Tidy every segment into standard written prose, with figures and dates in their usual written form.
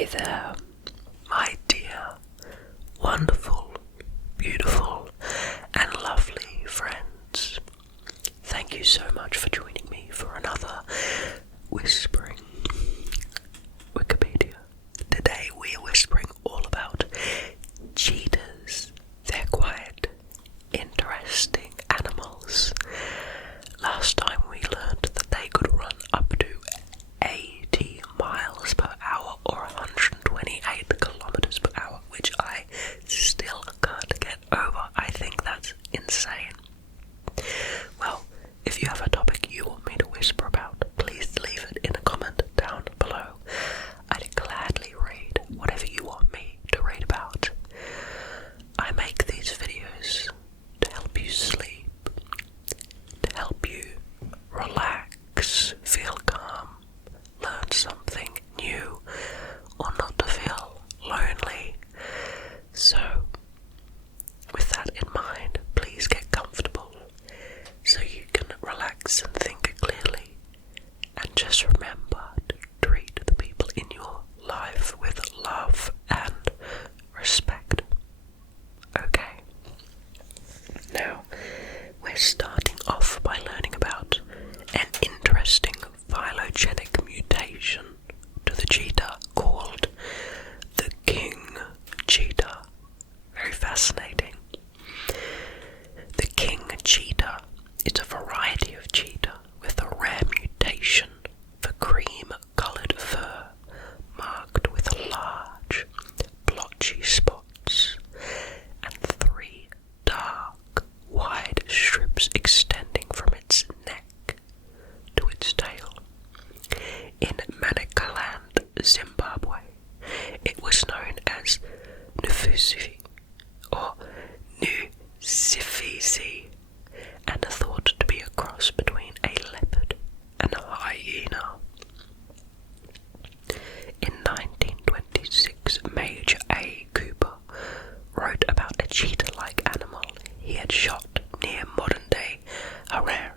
Hey there, my dear, wonderful, beautiful, and lovely friends. Thank you so much for joining me for another Whispering Wikipedia. Today we are whispering all about cheetahs. They're quiet, interesting animals. Last time we learned that they could run up to 80 miles per hour or 128 kilometers per hour, which I still can't get over. I think that's insane. Well, if you have a topic you want me to whisper about, please leave it in a comment down below. I'd gladly read whatever you want me to read about. I make these videos to help you sleep, to help you relax, feel calm, learn something new, or not to feel lonely. So, with that in mind, please get comfortable so you can relax and think clearly. And just remember to treat the people in your life with love and respect. Okay. Now, we're starting off by learning about an interesting phylogenetic mutation to the cheetah called the king cheetah. Very fascinating. The king cheetah is a variety of cheetah with a rare mutation for cream-coloured fur marked with large, blotchy spots and 3 dark, wide strips extending from its neck to its tail. In Manicaland, Zimbabwe, it was known as Nufusifi or Nusifisi and thought to be a cross between a leopard and a hyena. In 1926, Major A. Cooper wrote about a cheetah-like animal he had shot near modern-day Harare,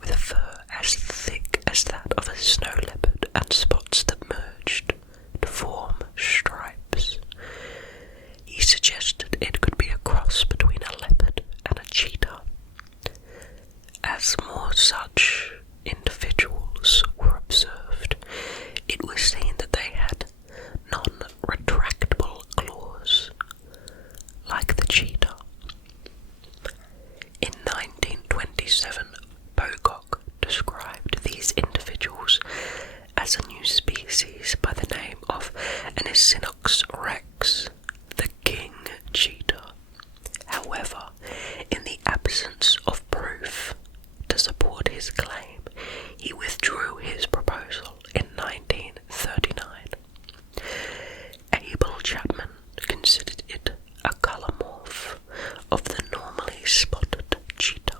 with a fur as thick as that of a snow leopard and spots that merged to form stripes. He suggested it could be a cross between a leopard and a cheetah. As more such individuals were observed, it was seen that they had non-retractable claws, like the cheetah. In 1927, Pocock described these individuals as a new species by the name of Anisinox rex, the king cheetah. However, in the absence of proof to support his claim, he withdrew his proposal in 1939. Abel Chapman considered it a colour morph of the normally spotted cheetah.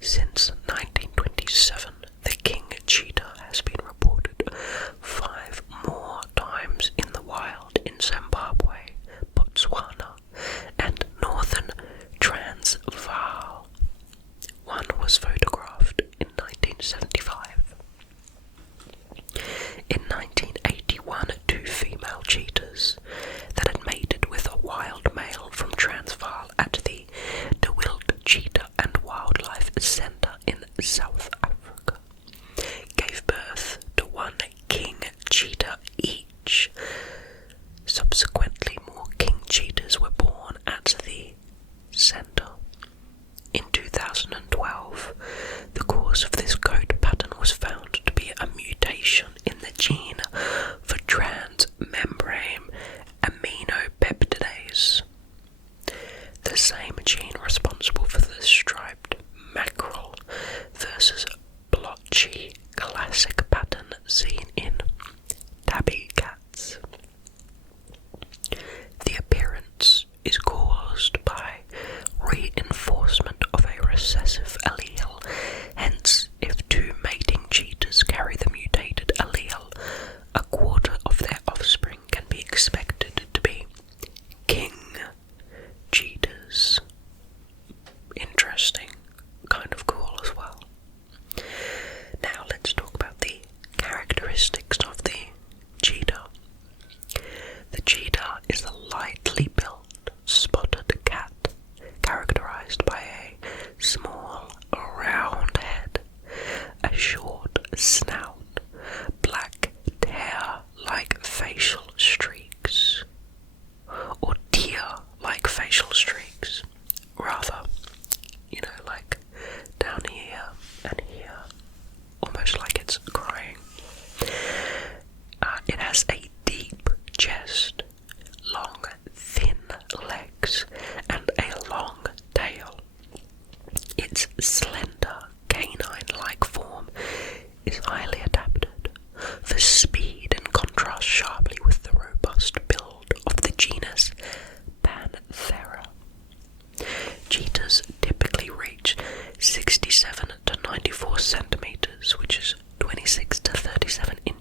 Since 1927, the king cheetah has been reported 5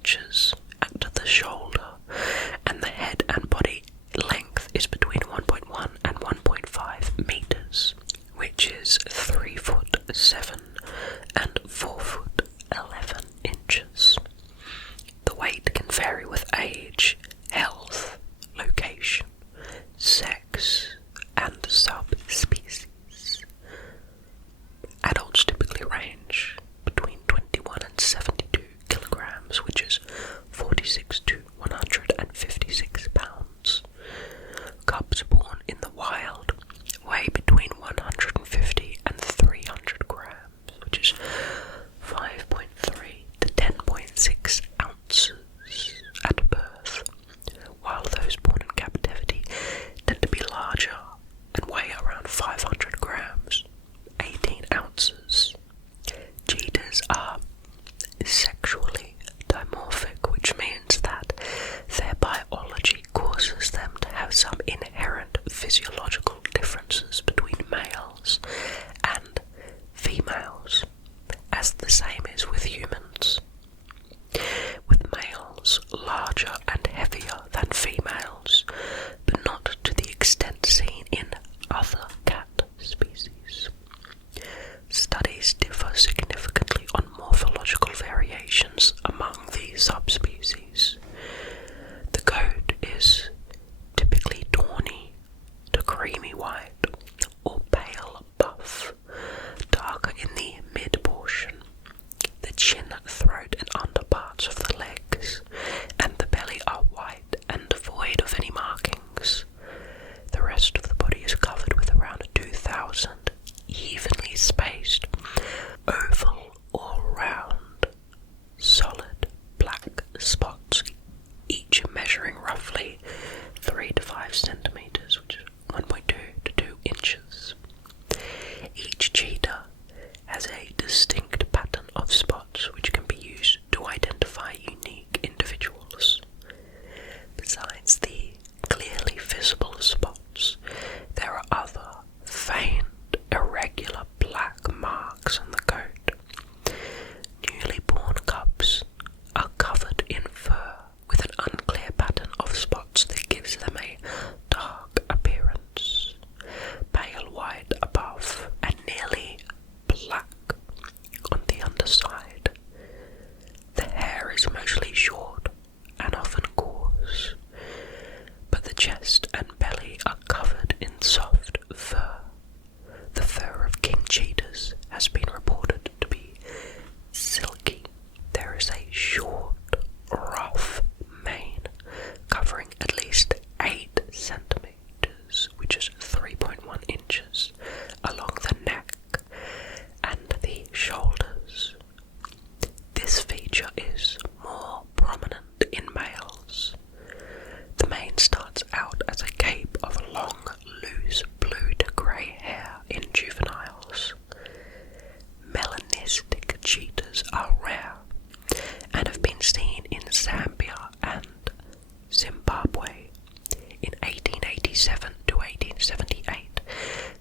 inches at the shoulder, and the head and body length is between 1.1 and 1.5 meters, which is 3 foot 7 and 4 foot 11 inches. The weight can vary with age, health, location, sex, and subspecies. Adults typically range between 21 and 72 kilograms, which is 46 to 156 pounds. Cubs born in the wild weigh between 150 and 300 grams, which is 5.3 to 10.6 ounces at birth, while those born in captivity tend to be larger and weigh around 500 grams, 18 ounces. Cheetahs are sexually dimorphic, which means that their biology causes them to have some inherent physiological differences between males and females, as the same is with humans, with males larger and heavier than females, but not to the extent seen in other cat species. Studies differ significantly on morphological variations among these subspecies. The coat is typically tawny to creamy white or pale buff, darker in the mid-portion. The chin, throat and underparts of the legs and the belly are white and devoid of any markings. The rest of the body is covered with around 2,000 evenly spaced, oval or round, solid black spots, each measuring roughly 3 to 5 centimeters, which is 1.2 to 2 inches. Each cheetah has a distinct pattern of spots which can be used to identify unique individuals. Besides the clearly visible spots, there are other faint, irregular black marks on the coat. Newly born cubs are covered in fur with an unclear pattern of spots that gives them a dark appearance, pale white above and nearly black on the underside. The hair is mostly short and often coarse, but the chest and belly are covered in soft fur. The fur of king cheetahs has been reported to be silky. There is a short, rough mane covering at least 8 centimeters, which is 3.1 inches, along the neck and the shoulders. This feature is more prominent in males. The mane starts out as a cape of long, loose blue to grey hair in juveniles. Melanistic cheetahs are rare and have been seen in Zambia and Zimbabwe. In 1887 to 1878,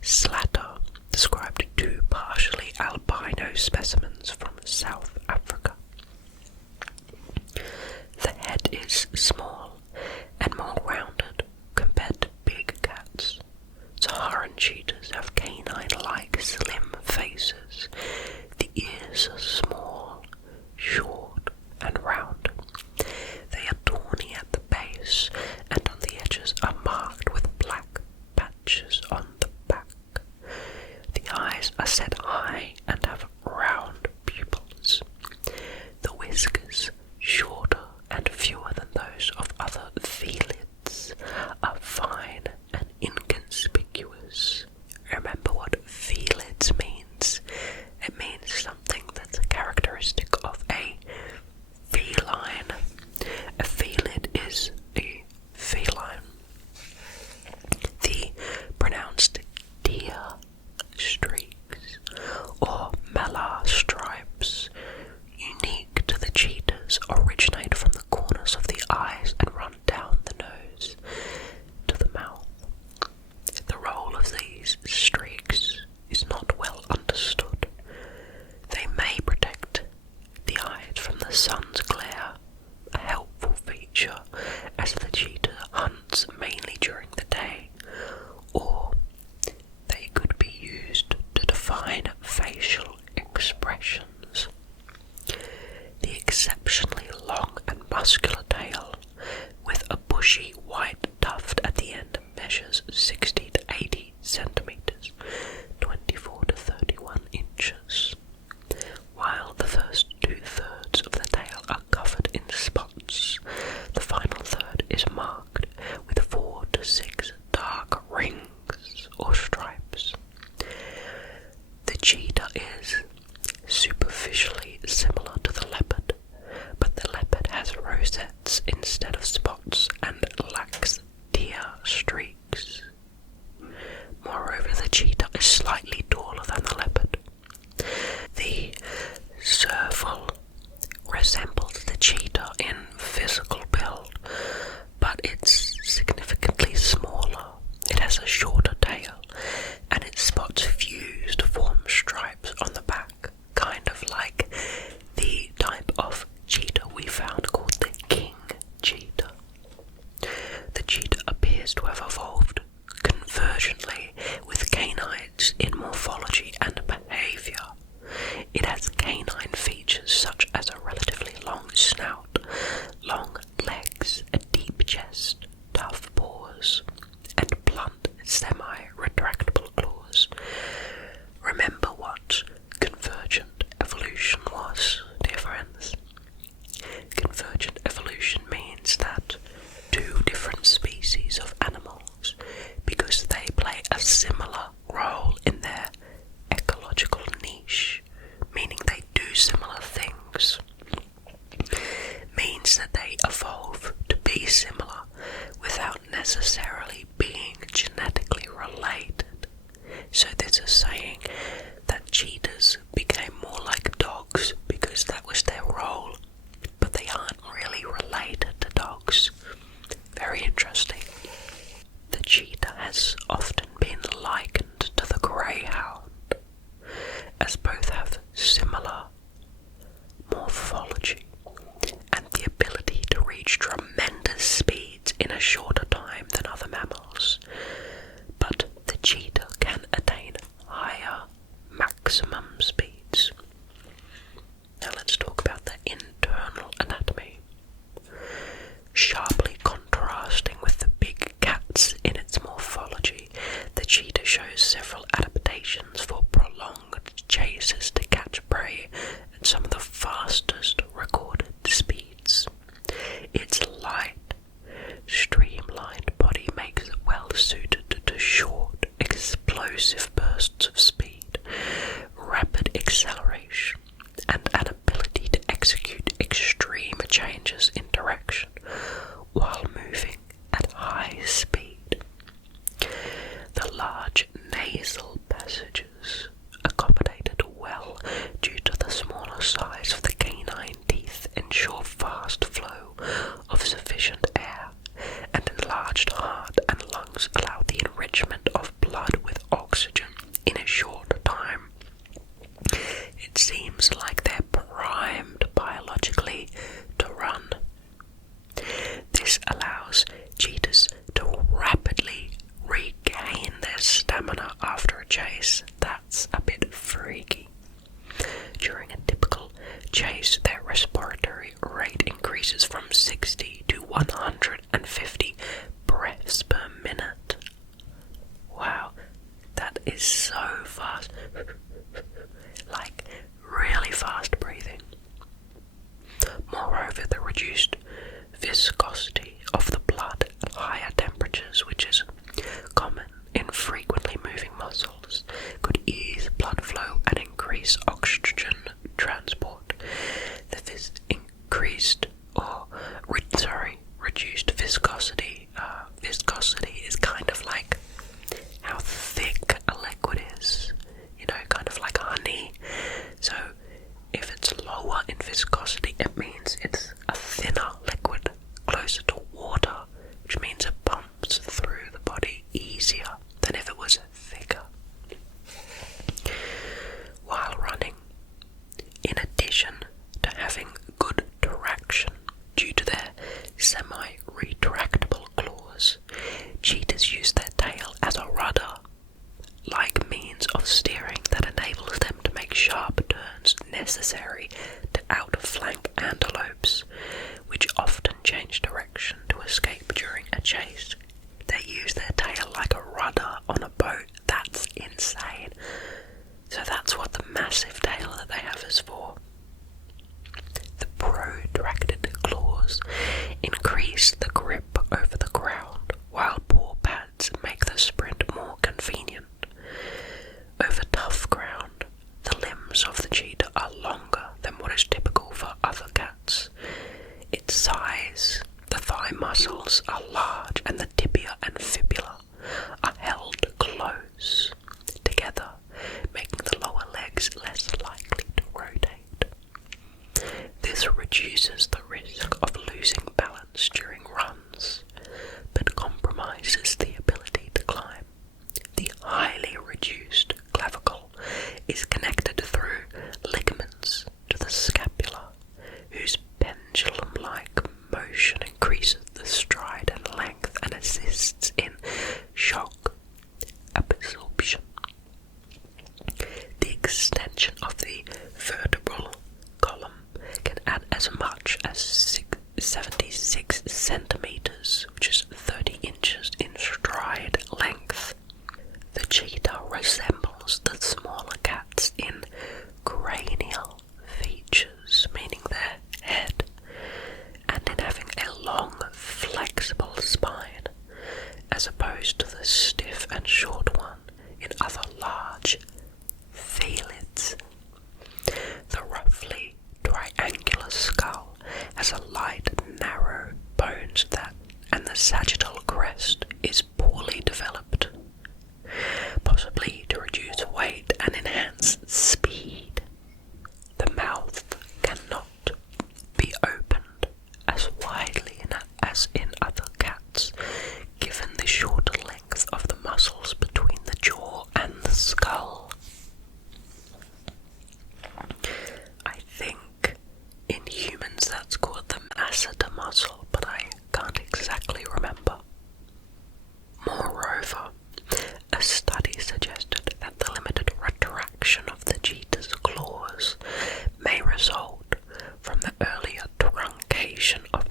Slatter described 2 partially albino specimens from South Africa. The head is small and more rounded compared to big cats. Saharan cheetahs have canine-like slim faces. The ears are small, short and round. They are tawny at the base and on the edges are marked with black patches on the back. The eyes are set high and have round pupils. The whiskers, shorter and fewer than those of other felids, are fine and inconspicuous. Remember what felids means. It means something that's a characteristic of a feline. A felid is a feline. The pronounced deer streaks or malar stripes, unique to the cheetahs, originate from the corners of the eyes and run down the nose to the mouth. The role of these streaks is not well understood. They may protect the eyes from the sun's glare, exceptionally long and muscular tail with a bushy white tuft at the end measures 60 to 80 centimeters, 24 to 31 inches, while the first 2/3 of the tail are covered in spots. The final third is marked with 4 to 6 dark rings or stripes. The cheetah is superficially similar to the leopard, but the leopard has rosettes instead of spots and lacks tear streaks. Moreover, the cheetah is slightly taller than the leopard. The serval resembles the cheetah in physical build, but it's significantly smaller. It has a shorter tail, and its spots fuse to form stripes on the back, kind of like the type of cheetah we found called the king cheetah. The cheetah appears to have evolved convergently with canines in morphology and behaviour. It has canine features such as a relatively long snout, long legs, a deep chest, tough paws, and blunt semi-retractable claws. Remember what convergent evolution was, dear friends. Convergent evolution means that two different species of animals, because they play a similar role in their ecological niche, meaning they do similar things, means that they evolve to be similar without necessarily being genetically related. So this is saying that cheetahs became more like dogs because that was their role, but they aren't really related to dogs. Very interesting. The cheetah has often been likened to the greyhound, as both have similar morphology and the ability to reach tremendous speeds in a shorter time than other mammals. But the cheetah can attain higher maximum speeds. Now let's talk about the internal anatomy. Sharply contrasting with the big cats in its morphology, the cheetah shows several adaptations for prolonged chases to catch prey at some of the fastest recorded speeds. Its light, streamlined body makes it well suited to short, explosive bursts of speed, rapid acceleration, and an ability to execute extreme changes in direction while moving at high speed. The large nasal passages accommodated well due to the smaller size of the canine teeth ensure fast flow of sufficient air, and enlarged heart and lungs allow the enrichment of blood with oxygen in a short time. It seems like they're primed biologically to run. This allows cheetahs to rapidly regain their stamina after a chase. That's a bit freaky. During a typical chase, their respiratory rate increases from 60 to 150 breaths per minute. Wow, that is so fast. Like, really fast breathing. Moreover, the reduced viscosity of the blood at higher temperatures, which is common in frequently moving muscles, could ease blood flow and increase oxygen transport. The reduced viscosity. Viscosity is kind of like how thick a liquid is, kind of like honey. So if it's lower in viscosity, it means it's a thinner liquid, closer to water, which means it pumps through the body easier than if it was thicker. While running, in addition to having good traction due to their semi-retractable claws, cheetahs use their tail as a rudder-like means of steering that enables them to make sharp turns necessary to outflank and muscles are large and the tibia and fibula are held close together, making the lower legs less likely to rotate. This reduces the risk of losing balance during runs, but compromises the ability to climb. The highly reduced clavicle is connected through ligaments to the scapula, whose pendulum-like motion increases the stride and length and assists in shock absorption. The extension of the vertebral column can add as much as 76 centimeters, which is 30 inches in stride length. The cheetah resembles the smaller cats in cranial features, meaning their head, and in having a long, flexible spine, as opposed to the stiff and short one in other large felids. The roughly triangular skull has a light, narrow bones and the sagittal crest is poorly developed, possibly to reduce weight and enhance speed. The mouth cannot be opened as widely as in other cats, given the shorter length of the muscles between the jaw and the skull. I think in humans that's called the masseter muscle, but I can't exactly remember. Moreover, a study suggested that the limited retraction of the cheetah's claws may result from the earlier truncation of